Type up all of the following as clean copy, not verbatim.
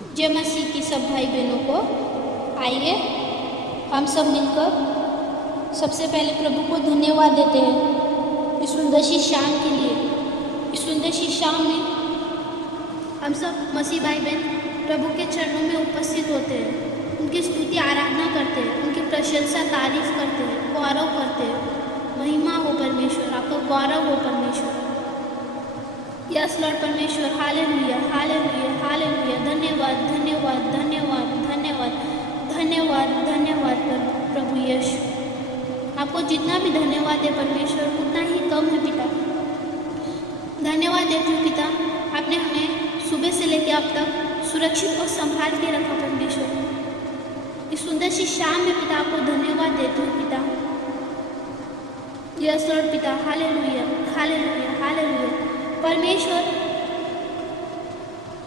जय मसीह की सब भाई बहनों को आइए हम सब मिलकर सबसे पहले प्रभु को धन्यवाद देते हैं इस सुंदर सी शाम के लिए। इस सुंदर सी शाम में हम सब मसीह भाई बहन प्रभु के चरणों में उपस्थित होते हैं, उनकी स्तुति आराधना करते हैं, उनकी प्रशंसा तारीफ करते हैं, गौरव करते हैं। महिमा हो परमेश्वर, आपका गौरव हो परमेश्वर। यस लॉर्ड परमेश्वर, हालेलुया हालेलुया हालेलुया। धन्यवाद धन्यवाद धन्यवाद धन्यवाद धन्यवाद धन्यवाद प्रभु यीशु। आपको जितना भी धन्यवाद है परमेश्वर उतना ही कम है पिता। धन्यवाद देती हूँ पिता, आपने हमें सुबह से लेकर अब तक सुरक्षित और संभाल के रखा परमेश्वर। इस सुंदर सी शाम में पिता आपको धन्यवाद देती हूँ पिता। यस लॉर्ड पिता, हालेलुया हालेलुया हालेलुया। परमेश्वर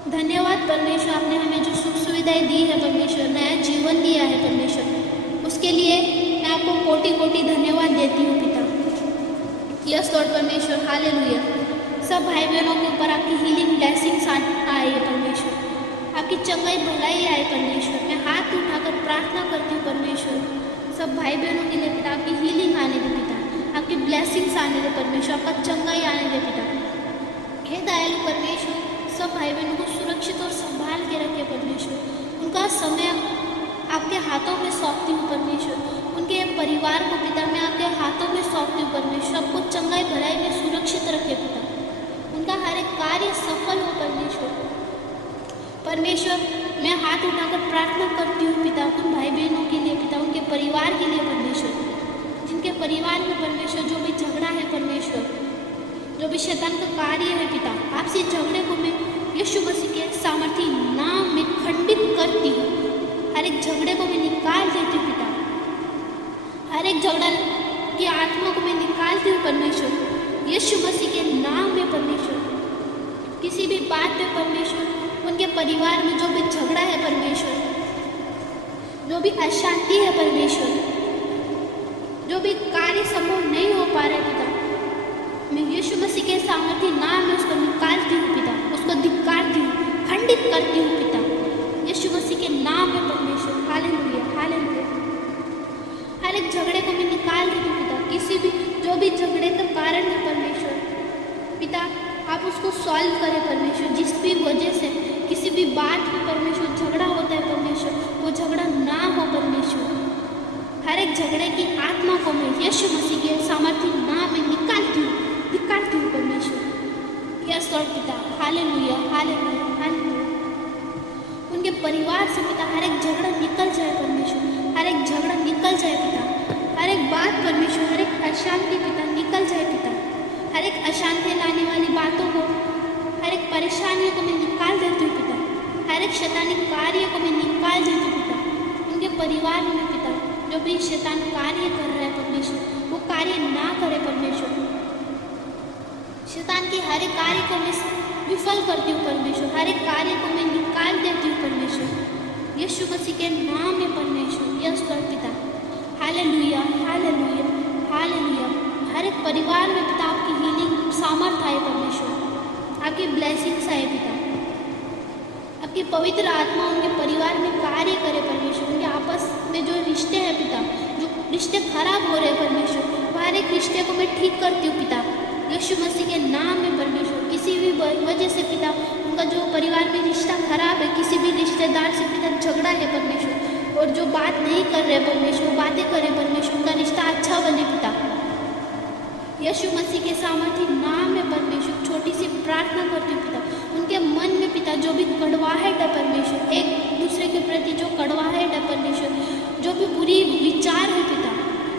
धन्यवाद परमेश्वर, आपने हमें जो सुख सुविधाएं दी है परमेश्वर, नया जीवन दिया है परमेश्वर, उसके लिए मैं आपको कोटि कोटि धन्यवाद देती हूँ पिता। यस लॉर्ड परमेश्वर, हालेलुया। सब भाई बहनों के ऊपर आपकी हीलिंग ब्लेसिंग्स आए है परमेश्वर, आपकी चंगाई भलाई आए परमेश्वर। मैं हाथ उठाकर प्रार्थना करती हूँ परमेश्वर, सब भाई बहनों के लिए पिता आपकी हीलिंग आने दे पिता, आपकी ब्लेसिंग्स आने दे परमेश्वर, आपका चंगाई आने दे पिता। हे दयालु परमेश्वर, सब भाई बहनों को सुरक्षित और संभाल के रखे परमेश्वर। उनका समय आपके हाथों में सौंपती हूँ परमेश्वर, उनके परिवार को पिता मैं आपके हाथों में सौंपती हूँ परमेश्वर। सबको चंगाई भलाई में सुरक्षित रखे पिता, उनका हर एक कार्य सफल हो परमेश्वर। परमेश्वर मैं हाथ उठाकर प्रार्थना करती हूँ पिता उन भाई बहनों के लिए पिता, उनके परिवार के लिए परमेश्वर, जिनके परिवार में परमेश्वर जो भी झगड़ा है परमेश्वर, जो भी शैतान का कार्य है पिता, आपसे झगड़े को मैं यीशु मसीह के सामर्थी नाम में खंडित करती हूँ। हर एक झगड़े को मैं निकाल देती हूँ पिता, हर एक झगड़ा की आत्मा को मैं निकालती हूँ परमेश्वर, यीशु मसीह के नाम में परमेश्वर। किसी भी बात पे परमेश्वर, उनके परिवार में जो भी झगड़ा है परमेश्वर, जो भी अशांति है परमेश्वर, जो भी कार्य संभव नहीं हो पा रहे पिता, मैं यीशु मसीह के सामर्थी नाम में उसको निकालती हूँ पिता, उसको धिक्कारती हूँ, खंडित करती हूँ पिता, यीशु मसीह के नाम में परमेश्वर। Hallelujah hallelujah. हर एक झगड़े को मैं निकाल देती हूँ पिता, किसी भी जो भी झगड़े का कारण है परमेश्वर पिता, आप उसको सॉल्व करें परमेश्वर। जिस भी वजह से किसी भी बात में परमेश्वर झगड़ा होता है परमेश्वर, वो झगड़ा ना हो परमेश्वर। हर एक झगड़े की आत्मा को मैं यीशु मसीह के सामर्थी नाम में निकालती हूँ परमेश्वर। यस लॉर्ड पिता, हालेलुया हालेलुया हालेलुया। उनके परिवार से पिता हर एक झगड़ा निकल जाए परमेश्वर, हर एक झगड़ा निकल जाए पिता, हर एक बात परमेश्वर, हर एक अशांति पिता निकल जाए पिता, हर एक अशांति लाने वाली बातों को, हर एक परेशानियों को मैं निकाल देती हूँ पिता, हर एक शैतानी कार्य को मैं निकाल देती हूँ पिता। उनके परिवार में पिता जो भी शैतान कार्य कर रहा है परमेश्वर, वो कार्य ना करे परमेश्वर। शैतान के हर एक कार्य को मैं विफल करती हूँ परमेश्वर, हर एक कार्य को मैं निकाल देती हूँ परमेश्वर, यीशु मसीह के नाम में परमेश्वर। यस लॉर्ड पिता, हालेलुया हालेलुया हालेलुया। हर एक परिवार में पिता आपकी हीलिंग सामर्थ आए परमेश्वर, आपकी ब्लेसिंग्स आए पिता, आपकी पवित्र आत्मा उनके परिवार में कार्य करे परमेश्वर। उनके आपस में जो रिश्ते हैं पिता, जो रिश्ते खराब हो रहे हैं परमेश्वर, वो हर एक रिश्ते को मैं ठीक करती हूँ पिता, यीशु मसीह के नाम में परमेश्वर। किसी भी वजह से पिता उनका जो परिवार में रिश्ता खराब है, किसी भी रिश्तेदार से पिता झगड़ा है परमेश्वर, और जो बात नहीं कर रहे परमेश्वर, वो बातें करे परमेश्वर, उनका रिश्ता अच्छा बने पिता, यीशु मसीह के सामर्थी नाम में परमेश्वर। छोटी सी प्रार्थना करती हूँ पिता, उनके मन में पिता जो भी कड़वाहट है परमेश्वर, एक दूसरे के प्रति जो कड़वाहट है परमेश्वर, जो भी बुरी विचार है पिता,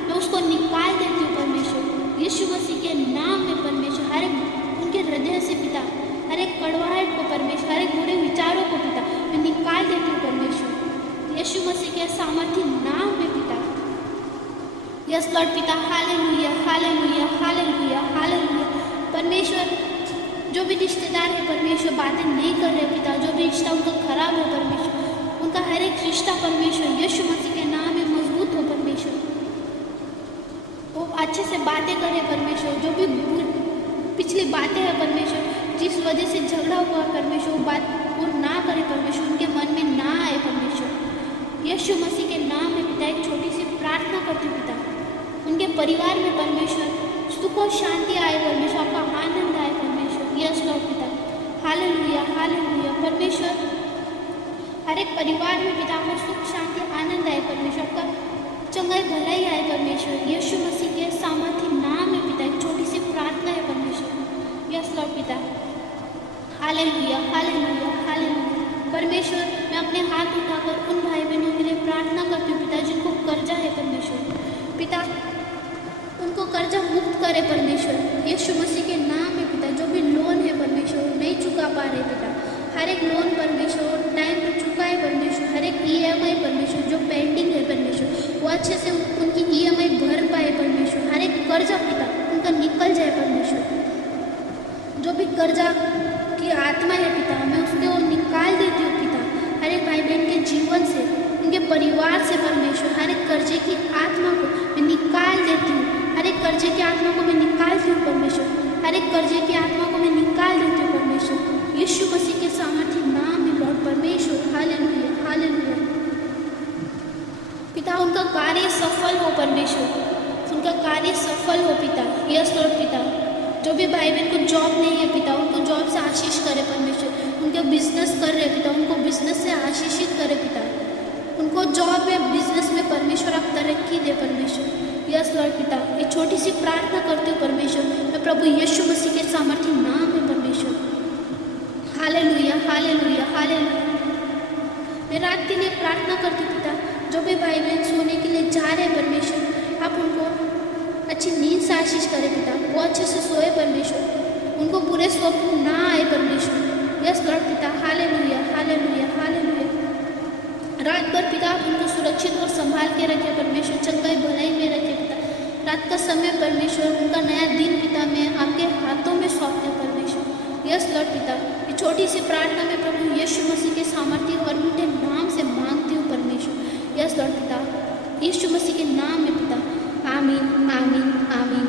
मैं उसको निकाल देती हूँ परमेश्वर, यीशु मसीह के नाम में परमेश्वर। हर एक उनके हृदय से पिता हर एक कड़वाहट को परमेश्वर, हर एक बुरे विचारों को पिता मैं निकाल देती हूँ परमेश्वर, यीशु मसीह के सामर्थी नाम में पिता। यस लॉर्ड पिता, हालेलुया हालेलुया हालेलुया हालेलुया। परमेश्वर जो भी रिश्तेदार है परमेश्वर बातें नहीं कर रहे पिता, जो भी रिश्ता उनका खराब है परमेश्वर, उनका हर एक रिश्ता परमेश्वर यीशु मसीह के नाम में मजबूत हो परमेश्वर, वो अच्छे से बातें करे परमेश्वर। जो भी पिछली बातें हैं परमेश्वर, जिस वजह से झगड़ा हुआ परमेश्वर, वो बात वो ना करे परमेश्वर, उनके मन परिवार में परमेश्वर सुख और शांति आए परमेश्वर, आपका आनंद आए परमेश्वर। यस लॉर्ड पिता, हालेलुया हालेलुया। परमेश्वर हर एक परिवार में पिता को सुख शांति आनंद आए परमेश्वर, आपका चंगाई भलाई आए परमेश्वर। यीशु मसीह के सामर्थी नाम में पिता एक छोटी सी प्रार्थना है परमेश्वर। यस लॉर्ड पिता, हालेलुया हालेलुया हालेलुया। परमेश्वर मैं अपने हाथ उठाकर उन भाई बहनों के लिए प्रार्थना करती हूँ पिता जिनको कर्जा है परमेश्वर, पिता उनको कर्जा मुक्त करे परमेश्वर। यीशु मसीह के नाम में पिता जो भी लोन है परमेश्वर नहीं चुका पा रहे पिता, हर एक लोन परमेश्वर टाइम पर चुकाए परमेश्वर, हर एक EMI परमेश्वर जो पेंडिंग है परमेश्वर वो अच्छे से उनकी EMI भर पाए परमेश्वर। हर एक कर्जा पिता उनका निकल जाए परमेश्वर। जो भी कर्जा की आत्मा है पिता मैं उसको निकाल देती हूँ पिता, हर एक भाई बहन के जीवन से उनके परिवार से परमेश्वर हर एक कर्जे की आत्मा को मैं निकाल देती हूँ, हर एक कर्जे की आत्मा को मैं निकालती हूँ परमेश्वर, हर एक कर्जे की आत्मा को मैं निकाल देती हूँ परमेश्वर। यीशु मसीह के सामर्थी नाम में लॉर्ड परमेश्वर, हालेलुया हालेलुया। पिता उनका कार्य सफल हो परमेश्वर, उनका कार्य सफल हो पिता। यस लॉर्ड पिता, जो भी भाई बहन को जॉब नहीं है पिता उनको जॉब से आशीष करे परमेश्वर, उनके बिजनेस कर रहे पिता उनको बिजनेस से आशीषित करे पिता, उनको जॉब में बिजनेस में परमेश्वर आप तरक्की दे परमेश्वर। यस लॉर्ड पिता, एक छोटी सी प्रार्थना करते हो परमेश्वर मैं प्रभु यीशु मसीह के सामर्थी नाम में परमेश्वर। Hallelujah hallelujah hallelujah. मैं रात के लिए प्रार्थना करती हूँ पिता, जो भी भाई बहन सोने के लिए जा रहे हैं परमेश्वर आप उनको अच्छी नींद से आशीष करें पिता, वो अच्छे से सोए परमेश्वर, उनको बुरे स्वप्न ना आए परमेश्वर। यस लॉर्ड पिता, हालेलुया हालेलुया हालेलुया। रात भर पिता आप उनको सुरक्षित और संभाल के रखें परमेश्वर, चंगाई भलाई में रखें पिता। रात का समय परमेश्वर उनका नया दिन पिता मैं आपके हाथों में सौंपते हैं परमेश्वर। यस लॉर्ड पिता, ये छोटी सी प्रार्थना में प्रभु यीशु मसीह के सामर्थ्य और मीठे नाम से मांगती हूँ परमेश्वर। यस लॉर्ड पिता, यीशु मसीह के नाम में पिता, आमीन आमीन आमीन।